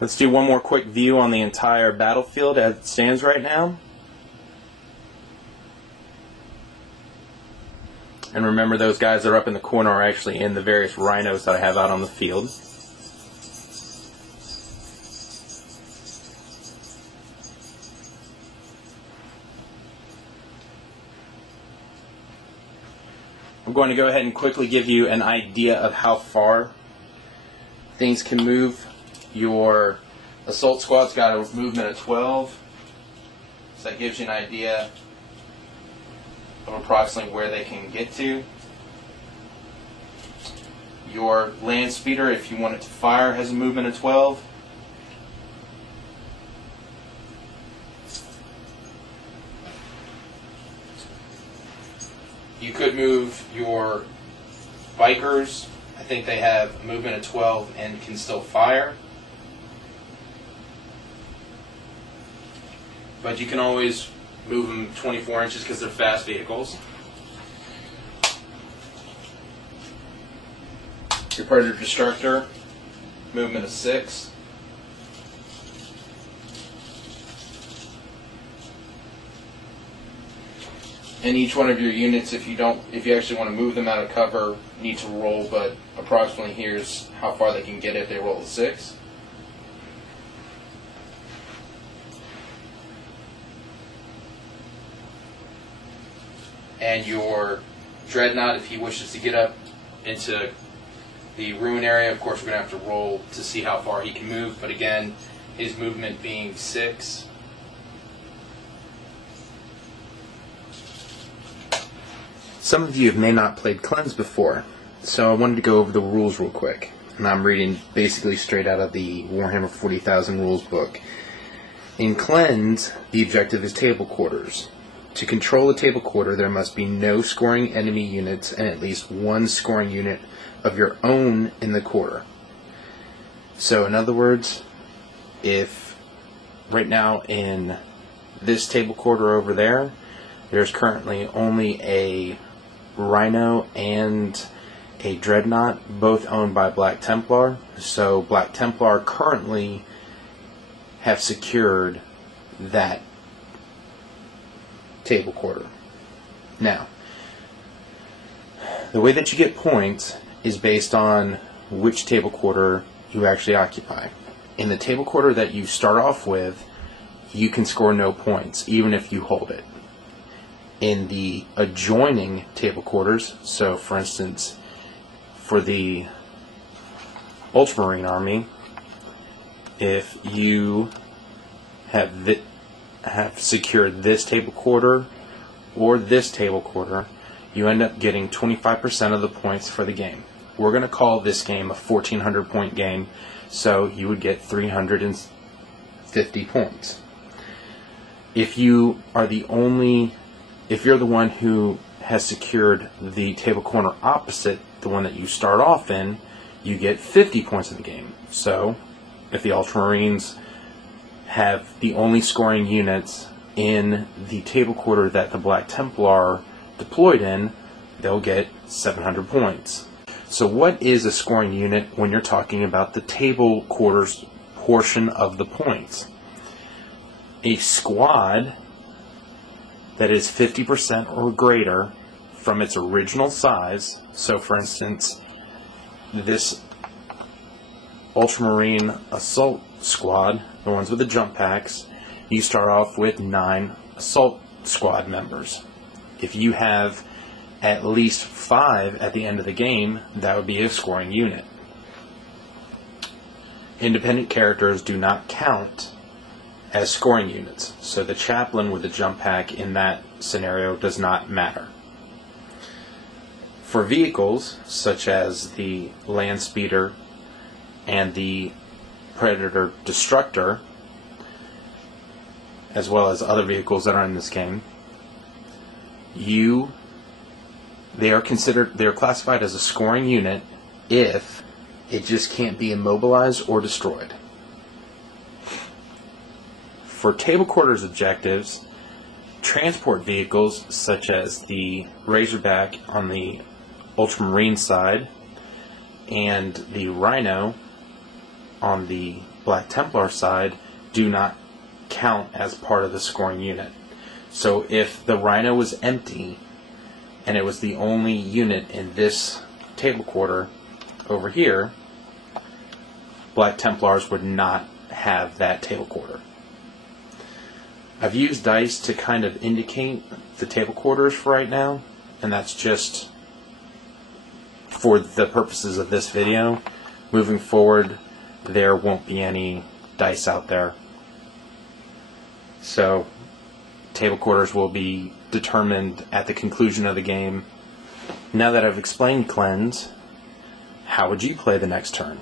Let's do one more quick view on the entire battlefield as it stands right now. And remember, those guys that are up in the corner are actually in the various rhinos that I have out on the field. I'm going to go ahead and quickly give you an idea of how far things can move. Your assault squad's got a movement of 12, so that gives you an idea of approximately where they can get to. Your land speeder, if you want it to fire, has a movement of 12. You could move your bikers. I think they have a movement of 12 and can still fire. But you can always move them 24 inches because they're fast vehicles. Your Predator Destructor, movement of 6. And each one of your units, if you actually want to move them out of cover, need to roll, but approximately here's how far they can get if they roll a 6. And your Dreadnought, if he wishes to get up into the ruin area, of course we're going to have to roll to see how far he can move, but again, his movement being 6. Some of you may not played Cleanse before, so I wanted to go over the rules real quick. And I'm reading basically straight out of the Warhammer 40,000 rules book. In Cleanse, the objective is table quarters. To control a table quarter, there must be no scoring enemy units and at least one scoring unit of your own in the quarter. So in other words, if right now in this table quarter over there, there's currently only a Rhino and a Dreadnought, both owned by Black Templar. So Black Templar currently have secured that table quarter. Now, the way that you get points is based on which table quarter you actually occupy. In the table quarter that you start off with, you can score no points, even if you hold it. In the adjoining table quarters, so for instance, for the Ultramarine army, if you have secured this table quarter or this table quarter, you end up getting 25% of the points for the game. We're going to call this game a 1,400 point game, so you would get 350 points. If you're the one who has secured the table corner opposite the one that you start off in, you get 50 points in the game. So if the Ultramarines have the only scoring units in the table quarter that the Black Templar deployed in, they'll get 700 points. So what is a scoring unit when you're talking about the table quarters portion of the points? A squad that is 50% or greater from its original size. So for instance, this Ultramarine assault squad, the ones with the jump packs, you start off with 9 assault squad members. If you have at least 5 at the end of the game, that would be a scoring unit. Independent characters do not count as scoring units, so the chaplain with the jump pack in that scenario does not matter. For vehicles, such as the land speeder and the Predator Destructor, as well as other vehicles that are in this game, they are classified as a scoring unit if it just can't be immobilized or destroyed. For table quarters objectives, transport vehicles such as the Razorback on the Ultramarine side and the Rhino on the Black Templar side do not count as part of the scoring unit. So if the Rhino was empty and it was the only unit in this table quarter over here, Black Templars would not have that table quarter. I've used dice to kind of indicate the table quarters for right now, and that's just for the purposes of this video. Moving forward, there won't be any dice out there. So, table quarters will be determined at the conclusion of the game. Now that I've explained cleanse, how would you play the next turn?